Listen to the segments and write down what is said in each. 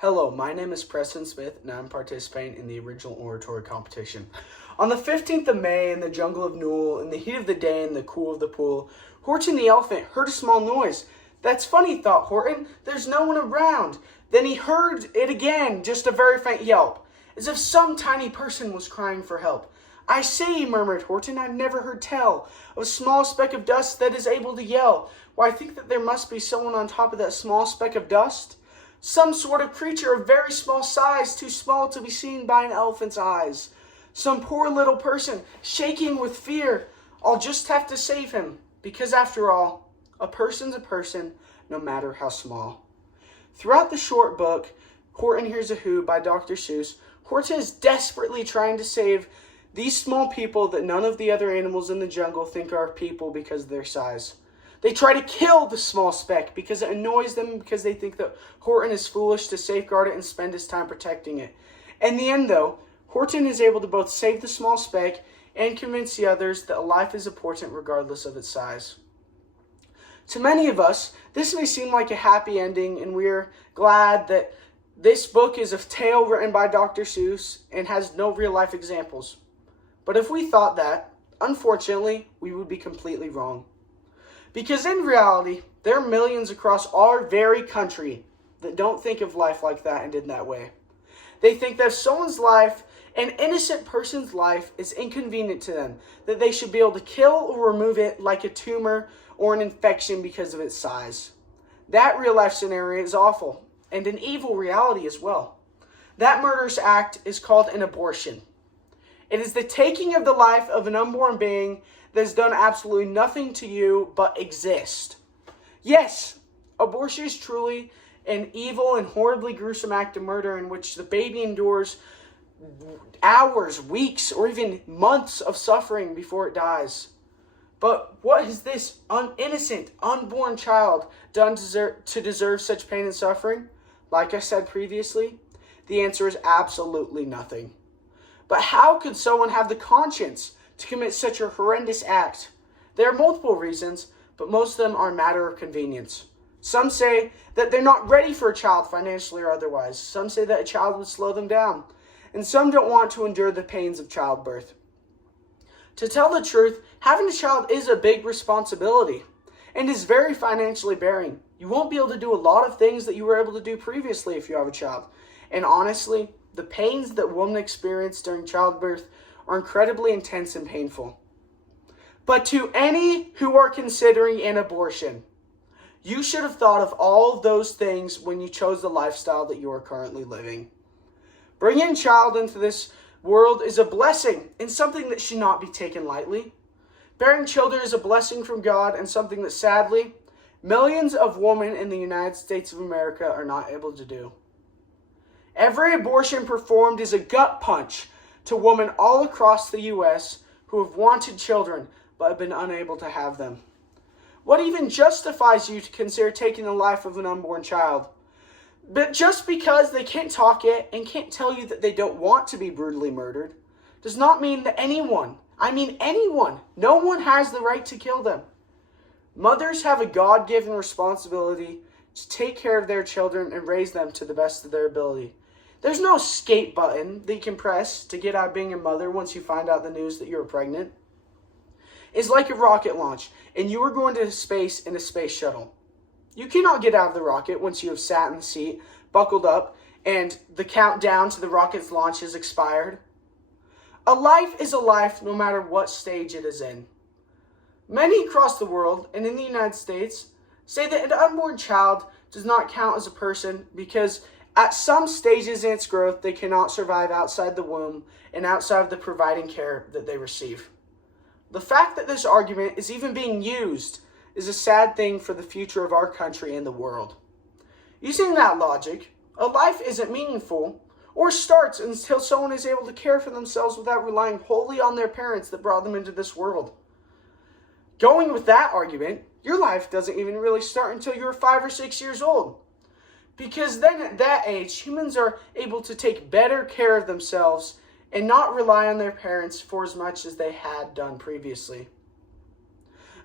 Hello, my name is Preston Smith, and I'm participating in the original oratory competition. On the 15th of May, in the jungle of Newell, in the heat of the day and the cool of the pool, Horton the elephant heard a small noise. "That's funny," thought Horton. "There's no one around." Then he heard it again, just a very faint yelp, as if some tiny person was crying for help. "I say," murmured Horton, "I've never heard tell of a small speck of dust that is able to yell. Why, I think that there must be someone on top of that small speck of dust. Some sort of creature of very small size, too small to be seen by an elephant's eyes. Some poor little person, shaking with fear. I'll just have to save him, because after all, a person's a person, no matter how small." Throughout the short book, Horton Hears a Who by Dr. Seuss, Horton is desperately trying to save these small people that none of the other animals in the jungle think are people because of their size. They try to kill the small speck because it annoys them, because they think that Horton is foolish to safeguard it and spend his time protecting it. In the end, though, Horton is able to both save the small speck and convince the others that life is important regardless of its size. To many of us, this may seem like a happy ending, and we're glad that this book is a tale written by Dr. Seuss and has no real-life examples. But if we thought that, unfortunately, we would be completely wrong. Because in reality, there are millions across our very country that don't think of life like that and in that way. They think that if someone's life, an innocent person's life, is inconvenient to them, that they should be able to kill or remove it like a tumor or an infection because of its size. That real-life scenario is awful, and an evil reality as well. That murderous act is called an abortion. It is the taking of the life of an unborn being that has done absolutely nothing to you but exist. Yes, abortion is truly an evil and horribly gruesome act of murder in which the baby endures hours, weeks, or even months of suffering before it dies. But what has this innocent, unborn child done to deserve such pain and suffering? Like I said previously, the answer is absolutely nothing. But how could someone have the conscience to commit such a horrendous act? There are multiple reasons, but most of them are a matter of convenience. Some say that they're not ready for a child financially or otherwise. Some say that a child would slow them down. And some don't want to endure the pains of childbirth. To tell the truth, having a child is a big responsibility and is very financially bearing. You won't be able to do a lot of things that you were able to do previously if you have a child. And honestly, the pains that women experience during childbirth are incredibly intense and painful. But to any who are considering an abortion, you should have thought of all of those things when you chose the lifestyle that you are currently living. Bringing a child into this world is a blessing and something that should not be taken lightly. Bearing children is a blessing from God and something that sadly, millions of women in the United States of America are not able to do. Every abortion performed is a gut punch to women all across the U.S. who have wanted children but have been unable to have them. What even justifies you to consider taking the life of an unborn child? But just because they can't talk yet and can't tell you that they don't want to be brutally murdered does not mean that anyone, no one has the right to kill them. Mothers have a God-given responsibility to take care of their children and raise them to the best of their ability. There's no escape button that you can press to get out of being a mother once you find out the news that you're pregnant. It's like a rocket launch, and you are going to space in a space shuttle. You cannot get out of the rocket once you have sat in the seat, buckled up, and the countdown to the rocket's launch has expired. A life is a life no matter what stage it is in. Many across the world, and in the United States, say that an unborn child does not count as a person because at some stages in its growth, they cannot survive outside the womb and outside of the providing care that they receive. The fact that this argument is even being used is a sad thing for the future of our country and the world. Using that logic, a life isn't meaningful or starts until someone is able to care for themselves without relying wholly on their parents that brought them into this world. Going with that argument, your life doesn't even really start until you're 5 or 6 years old. Because then at that age, humans are able to take better care of themselves and not rely on their parents for as much as they had done previously.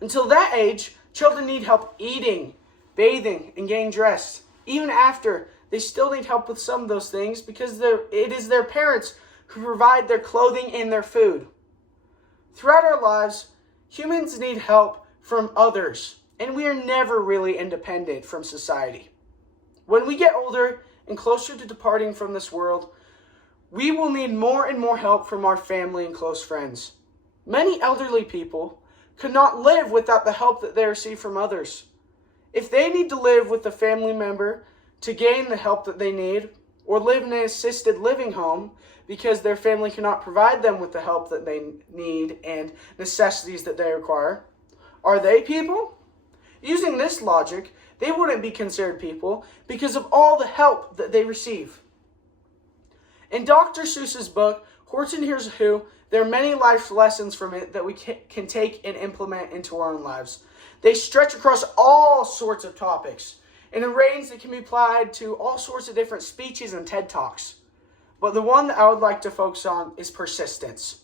Until that age, children need help eating, bathing, and getting dressed, even after they still need help with some of those things because it is their parents who provide their clothing and their food. Throughout our lives, humans need help from others, and we are never really independent from society. When we get older and closer to departing from this world, we will need more and more help from our family and close friends. Many elderly people could not live without the help that they receive from others. If they need to live with a family member to gain the help that they need, or live in an assisted living home because their family cannot provide them with the help that they need and necessities that they require, are they people? Using this logic, they wouldn't be considered people because of all the help that they receive. In Dr. Seuss's book, Horton Hears a Who, there are many life lessons from it that we can take and implement into our own lives. They stretch across all sorts of topics in a range that can be applied to all sorts of different speeches and TED Talks. But the one that I would like to focus on is persistence.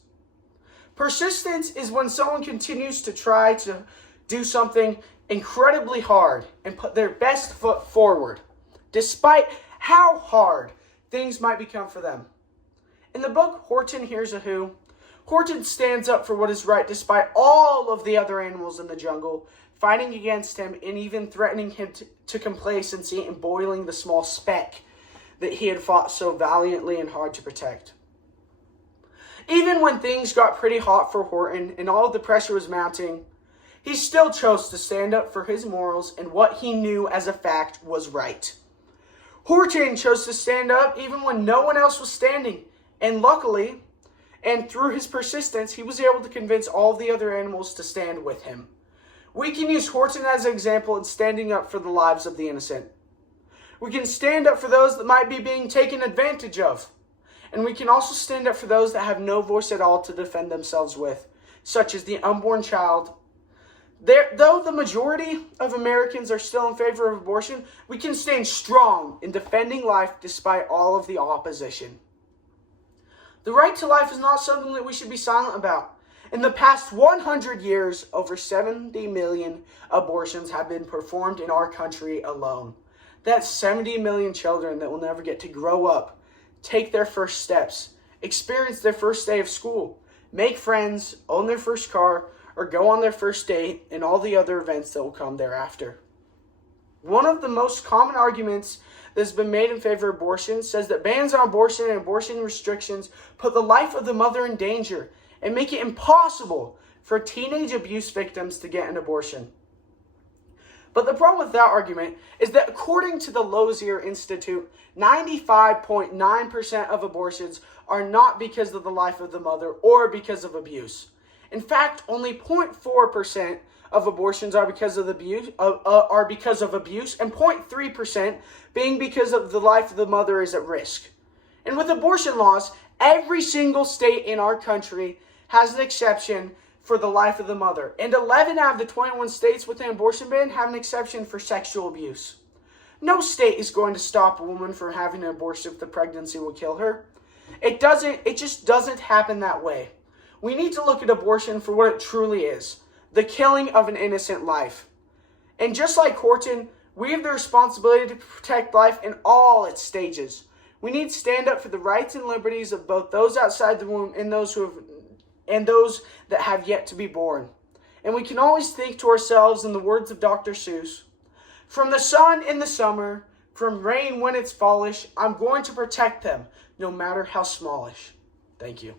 Persistence is when someone continues to try to do something incredibly hard and put their best foot forward, despite how hard things might become for them. In the book Horton Hears a Who, Horton stands up for what is right despite all of the other animals in the jungle fighting against him and even threatening him to complacency and boiling the small speck that he had fought so valiantly and hard to protect. Even when things got pretty hot for Horton and all of the pressure was mounting, he still chose to stand up for his morals and what he knew as a fact was right. Horton chose to stand up even when no one else was standing, and luckily, and through his persistence, he was able to convince all the other animals to stand with him. We can use Horton as an example in standing up for the lives of the innocent. We can stand up for those that might be being taken advantage of. And we can also stand up for those that have no voice at all to defend themselves with, such as the unborn child. Though the majority of Americans are still in favor of abortion, we can stand strong in defending life despite all of the opposition. The right to life is not something that we should be silent about. In the past 100 years, over 70 million abortions have been performed in our country alone. That's 70 million children that will never get to grow up, take their first steps, experience their first day of school, make friends, own their first car, or go on their first date, and all the other events that will come thereafter. One of the most common arguments that has been made in favor of abortion says that bans on abortion and abortion restrictions put the life of the mother in danger and make it impossible for teenage abuse victims to get an abortion. But the problem with that argument is that according to the Lozier Institute, 95.9% of abortions are not because of the life of the mother or because of abuse. In fact, only 0.4% of abortions are because of abuse, and 0.3% being because of the life of the mother is at risk. And with abortion laws, every single state in our country has an exception for the life of the mother. And 11 out of the 21 states with an abortion ban have an exception for sexual abuse. No state is going to stop a woman from having an abortion if the pregnancy will kill her. It just doesn't happen that way. We need to look at abortion for what it truly is, the killing of an innocent life. And just like Horton, we have the responsibility to protect life in all its stages. We need to stand up for the rights and liberties of both those outside the womb and those that have yet to be born. And we can always think to ourselves in the words of Dr. Seuss, "From the sun in the summer, from rain when it's fallish, I'm going to protect them, no matter how smallish." Thank you.